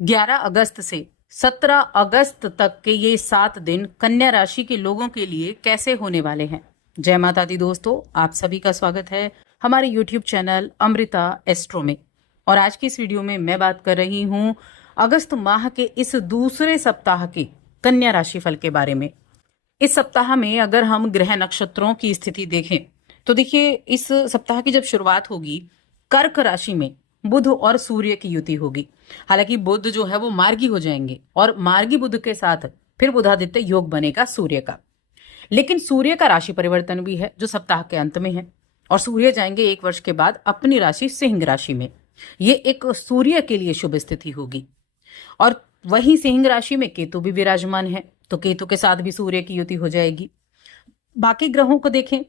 11 अगस्त से 17 अगस्त तक के ये 7 दिन कन्या राशि के लोगों के लिए कैसे होने वाले हैं। जय माता दी दोस्तों, आप सभी का स्वागत है हमारे YouTube चैनल अमृता एस्ट्रो में। और आज की इस वीडियो में मैं बात कर रही हूँ अगस्त माह के इस दूसरे सप्ताह के कन्या राशि फल के बारे में। इस सप्ताह में अगर हम ग्रह नक्षत्रों की स्थिति देखें तो देखिए, इस सप्ताह की जब शुरुआत होगी कर्क राशि में बुध और सूर्य की युति होगी। हालांकि बुध जो है वो मार्गी हो जाएंगे और मार्गी बुध के साथ फिर बुधादित्य योग बनेगा सूर्य का। लेकिन सूर्य का राशि परिवर्तन भी है जो सप्ताह के अंत में है, और सूर्य जाएंगे 1 वर्ष के बाद अपनी राशि सिंह राशि में। ये एक सूर्य के लिए शुभ स्थिति होगी। और वही सिंह राशि में केतु भी विराजमान है, तो केतु के साथ भी सूर्य की युति हो जाएगी। बाकी ग्रहों को देखें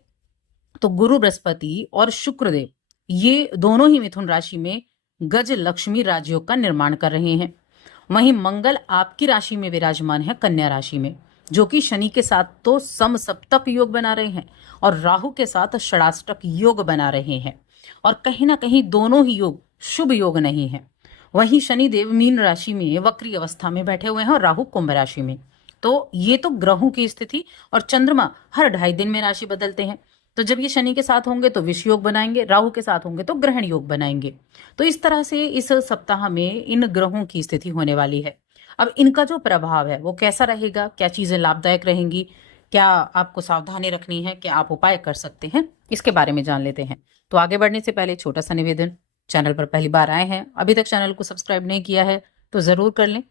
तो गुरु, बृहस्पति और शुक्रदेव ये दोनों ही मिथुन राशि में गज लक्ष्मी राजयोग का निर्माण कर रहे हैं। वहीं मंगल आपकी राशि में विराजमान है कन्या राशि में, जो कि शनि के साथ तो समसप्तक योग बना रहे हैं और राहु के साथ षडाष्टक योग बना रहे हैं। और कहीं ना कहीं दोनों ही योग शुभ योग नहीं है। वहीं शनिदेव मीन राशि में वक्री अवस्था में बैठे हुए हैं और राहु कुंभ राशि में। तो ये तो ग्रहों की स्थिति। और चंद्रमा हर 2.5 दिन में राशि बदलते हैं, तो जब ये शनि के साथ होंगे तो विष योग बनाएंगे, राहु के साथ होंगे तो ग्रहण योग बनाएंगे। तो इस तरह से इस सप्ताह में इन ग्रहों की स्थिति होने वाली है। अब इनका जो प्रभाव है वो कैसा रहेगा, क्या चीजें लाभदायक रहेंगी, क्या आपको सावधानी रखनी है, क्या आप उपाय कर सकते हैं, इसके बारे में जान लेते हैं। तो आगे बढ़ने से पहले छोटा सा निवेदन, चैनल पर पहली बार आए हैं, अभी तक चैनल को सब्सक्राइब नहीं किया है तो जरूर कर लें।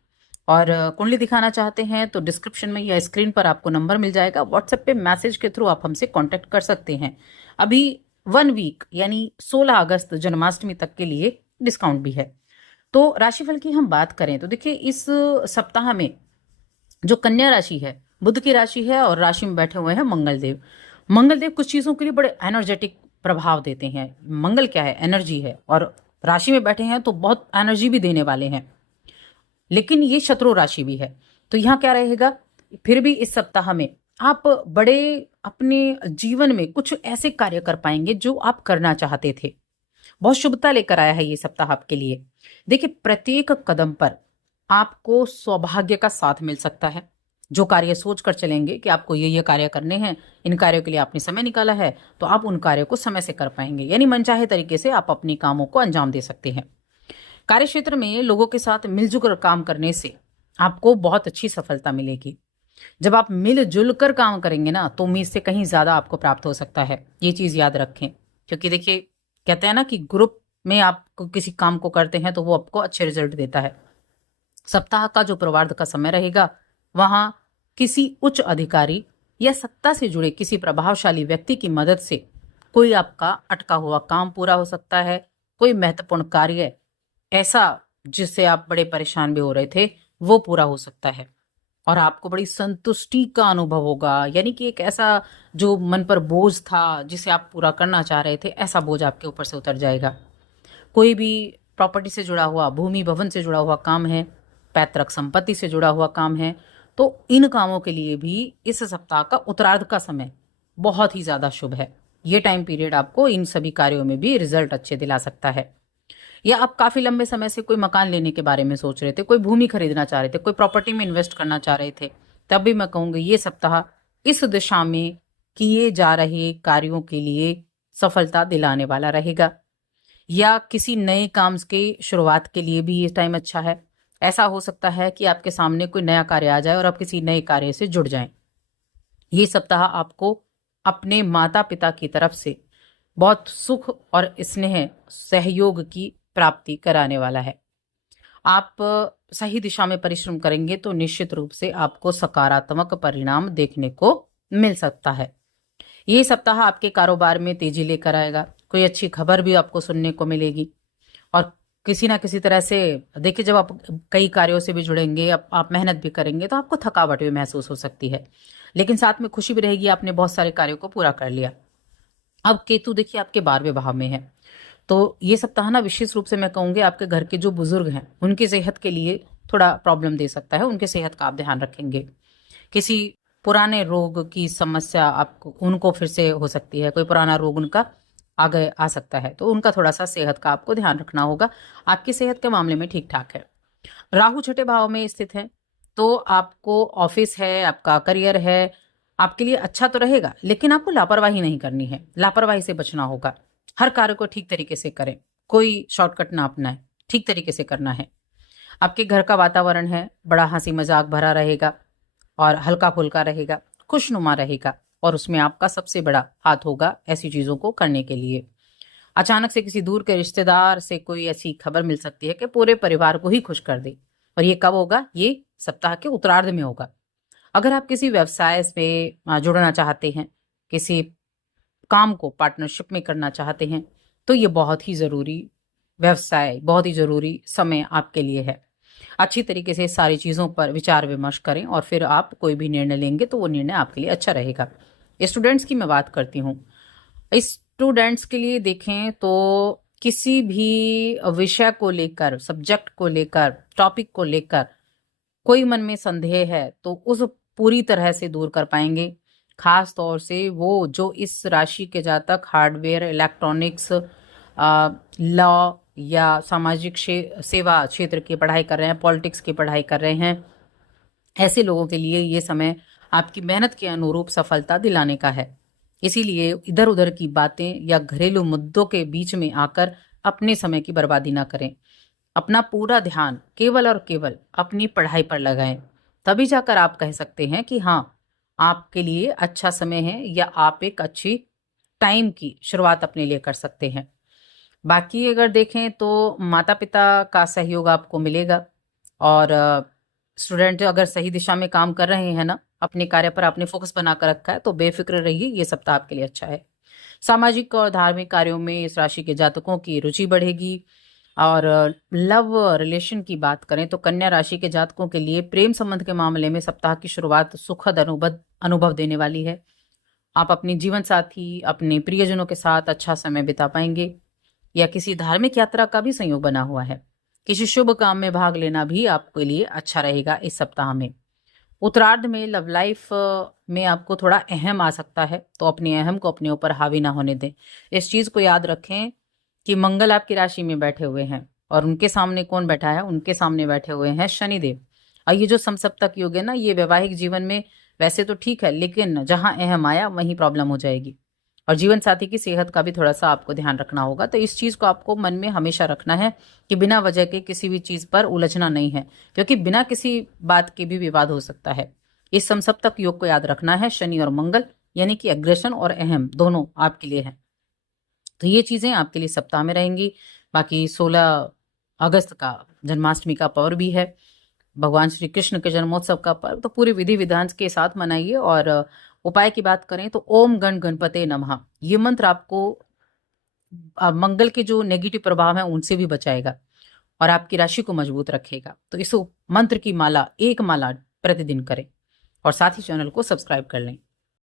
और कुंडली दिखाना चाहते हैं तो डिस्क्रिप्शन में या स्क्रीन पर आपको नंबर मिल जाएगा, व्हाट्सएप पे मैसेज के थ्रू आप हमसे कांटेक्ट कर सकते हैं। अभी 1 वीक यानी 16 अगस्त जन्माष्टमी तक के लिए डिस्काउंट भी है। तो राशिफल की हम बात करें तो देखिए, इस सप्ताह में जो कन्या राशि है बुध की राशि है और राशि में बैठे हुए हैं मंगलदेव। मंगलदेव कुछ चीजों के लिए बड़े एनर्जेटिक प्रभाव देते हैं। मंगल क्या है, एनर्जी है, और राशि में बैठे हैं तो बहुत एनर्जी भी देने वाले हैं। लेकिन ये शत्रु राशि भी है, तो यहाँ क्या रहेगा, फिर भी इस सप्ताह में आप बड़े अपने जीवन में कुछ ऐसे कार्य कर पाएंगे जो आप करना चाहते थे। बहुत शुभता लेकर आया है ये सप्ताह आपके लिए। देखिए, प्रत्येक कदम पर आपको सौभाग्य का साथ मिल सकता है। जो कार्य सोच कर चलेंगे कि आपको ये कार्य करने हैं, इन कार्यों के लिए आपने समय निकाला है, तो आप उन कार्यों को समय से कर पाएंगे। यानी मनचाहे तरीके से आप अपनी कामों को अंजाम दे सकते हैं। कार्य क्षेत्र में लोगों के साथ मिलजुल कर काम करने से आपको बहुत अच्छी सफलता मिलेगी। जब आप मिलजुल कर काम करेंगे ना, तो उम्मीद से कहीं ज्यादा आपको प्राप्त हो सकता है। ये चीज याद रखें, क्योंकि देखिए कहते हैं ना कि ग्रुप में आप किसी काम को करते हैं तो वो आपको अच्छे रिजल्ट देता है। सप्ताह का जो पूर्वार्ध का समय रहेगा, वहां किसी उच्च अधिकारी या सत्ता से जुड़े किसी प्रभावशाली व्यक्ति की मदद से कोई आपका अटका हुआ काम पूरा हो सकता है। कोई महत्वपूर्ण कार्य ऐसा जिससे आप बड़े परेशान भी हो रहे थे वो पूरा हो सकता है, और आपको बड़ी संतुष्टि का अनुभव होगा। यानी कि एक ऐसा जो मन पर बोझ था जिसे आप पूरा करना चाह रहे थे, ऐसा बोझ आपके ऊपर से उतर जाएगा। कोई भी प्रॉपर्टी से जुड़ा हुआ, भूमि भवन से जुड़ा हुआ काम है, पैतृक संपत्ति से जुड़ा हुआ काम है, तो इन कामों के लिए भी इस सप्ताह का उत्तरार्ध का समय बहुत ही ज्यादा शुभ है। ये टाइम पीरियड आपको इन सभी कार्यों में भी रिजल्ट अच्छे दिला सकता है। या आप काफी लंबे समय से कोई मकान लेने के बारे में सोच रहे थे, कोई भूमि खरीदना चाह रहे थे, कोई प्रॉपर्टी में इन्वेस्ट करना चाह रहे थे, तब भी मैं कहूंगी ये सप्ताह इस दिशा में किए जा रहे कार्यों के लिए सफलता दिलाने वाला रहेगा। या किसी नए काम के शुरुआत के लिए भी ये टाइम अच्छा है। ऐसा हो सकता है कि आपके सामने कोई नया कार्य आ जाए और आप किसी नए कार्य से जुड़ जाएं। ये सप्ताह आपको अपने माता पिता की तरफ से बहुत सुख और स्नेह सहयोग की प्राप्ति कराने वाला है। आप सही दिशा में परिश्रम करेंगे तो निश्चित रूप से आपको सकारात्मक परिणाम देखने को मिल सकता है। ये सप्ताह आपके कारोबार में तेजी लेकर आएगा। कोई अच्छी खबर भी आपको सुनने को मिलेगी, और किसी ना किसी तरह से देखिए, जब आप कई कार्यों से भी जुड़ेंगे, आप मेहनत भी करेंगे, तो आपको थकावट भी महसूस हो सकती है, लेकिन साथ में खुशी भी रहेगी, आपने बहुत सारे कार्यों को पूरा कर लिया। अब केतु देखिए आपके 12वें भाव में है, तो ये सप्ताह ना विशेष रूप से मैं कहूंगी आपके घर के जो बुजुर्ग हैं उनकी सेहत के लिए थोड़ा प्रॉब्लम दे सकता है। उनके सेहत का आप ध्यान रखेंगे। किसी पुराने रोग की समस्या आपको उनको फिर से हो सकती है, कोई पुराना रोग उनका आगे आ सकता है, तो उनका थोड़ा सा सेहत का आपको ध्यान रखना होगा। आपकी सेहत के मामले में ठीक ठाक है। राहु छठे भाव में स्थित है, तो आपको ऑफिस है, आपका करियर है, आपके लिए अच्छा तो रहेगा, लेकिन आपको लापरवाही नहीं करनी है, लापरवाही से बचना होगा। हर कार्य को ठीक तरीके से करें, कोई शॉर्टकट ना अपनाएं, ठीक तरीके से करना है। आपके घर का वातावरण है बड़ा हंसी मजाक भरा रहेगा और हल्का फुल्का रहेगा, खुशनुमा रहेगा, और उसमें आपका सबसे बड़ा हाथ होगा ऐसी चीजों को करने के लिए। अचानक से किसी दूर के रिश्तेदार से कोई ऐसी खबर मिल सकती है कि पूरे परिवार को ही खुश कर दे, और ये कब होगा? ये सप्ताह के उत्तरार्ध में होगा। अगर आप किसी व्यवसाय से जुड़ना चाहते हैं, किसी काम को पार्टनरशिप में करना चाहते हैं, तो ये बहुत ही जरूरी व्यवसाय, बहुत ही जरूरी समय आपके लिए है। अच्छी तरीके से सारी चीजों पर विचार विमर्श करें और फिर आप कोई भी निर्णय लेंगे तो वो निर्णय आपके लिए अच्छा रहेगा। स्टूडेंट्स की मैं बात करती हूँ। स्टूडेंट्स के लिए देखें तो किसी भी विषय को लेकर, सब्जेक्ट को लेकर, टॉपिक को लेकर कोई मन में संदेह है तो उस पूरी तरह से दूर कर पाएंगे। खास तौर से वो जो इस राशि के जातक हार्डवेयर, इलेक्ट्रॉनिक्स, लॉ या सामाजिक सेवा क्षेत्र की पढ़ाई कर रहे हैं, पॉलिटिक्स की पढ़ाई कर रहे हैं, ऐसे लोगों के लिए ये समय आपकी मेहनत के अनुरूप सफलता दिलाने का है। इसीलिए इधर उधर की बातें या घरेलू मुद्दों के बीच में आकर अपने समय की बर्बादी ना करें। अपना पूरा ध्यान केवल और केवल अपनी पढ़ाई पर लगाएं, तभी जाकर आप कह सकते हैं कि हाँ, आपके लिए अच्छा समय है या आप एक अच्छी टाइम की शुरुआत अपने लिए कर सकते हैं। बाकी अगर देखें तो माता पिता का सहयोग आपको मिलेगा, और स्टूडेंट अगर सही दिशा में काम कर रहे हैं ना, अपने कार्य पर आपने फोकस बना कर रखा है, तो बेफिक्र रहिए, ये सप्ताह आपके लिए अच्छा है। सामाजिक और धार्मिक कार्यों में इस राशि के जातकों की रुचि बढ़ेगी। और लव रिलेशन की बात करें तो कन्या राशि के जातकों के लिए प्रेम संबंध के मामले में सप्ताह की शुरुआत सुखद अनुभव देने वाली है। आप अपने जीवन साथी, अपने प्रियजनों के साथ अच्छा समय बिता पाएंगे, या किसी धार्मिक यात्रा का भी संयोग बना हुआ है। किसी शुभ काम में भाग लेना भी आपके लिए अच्छा रहेगा इस सप्ताह में। उत्तरार्ध में लव लाइफ में आपको अहम आ सकता है, तो अपने अहम को अपने ऊपर हावी ना होने दें। इस चीज को याद रखें कि मंगल आपकी राशि में बैठे हुए हैं, और उनके सामने कौन बैठा है? उनके सामने बैठे हुए हैं शनिदेव। और ये जो समसप्तक योग है ना, ये वैवाहिक जीवन में वैसे तो ठीक है, लेकिन जहां अहम आया वहीं प्रॉब्लम हो जाएगी। और जीवन साथी की सेहत का भी थोड़ा सा आपको ध्यान रखना होगा। तो इस चीज को आपको मन में हमेशा रखना है कि बिना वजह के किसी भी चीज पर उलझना नहीं है, क्योंकि बिना किसी बात के भी विवाद हो सकता है। इस समसप्तक योग को याद रखना है। शनि और मंगल यानी कि अग्रेशन और अहम दोनों आपके लिए हैं। तो ये चीजें आपके लिए सप्ताह में रहेंगी। बाकी 16 अगस्त का जन्माष्टमी का पर्व भी है, भगवान श्री कृष्ण के जन्मोत्सव का पर्व, तो पूरी विधि विधान के साथ मनाइए। और उपाय की बात करें तो ओम गण गणपते नमः, ये मंत्र आपको मंगल के जो नेगेटिव प्रभाव है उनसे भी बचाएगा और आपकी राशि को मजबूत रखेगा। तो इस मंत्र की माला, एक माला प्रतिदिन करें, और साथ ही चैनल को सब्सक्राइब कर लें।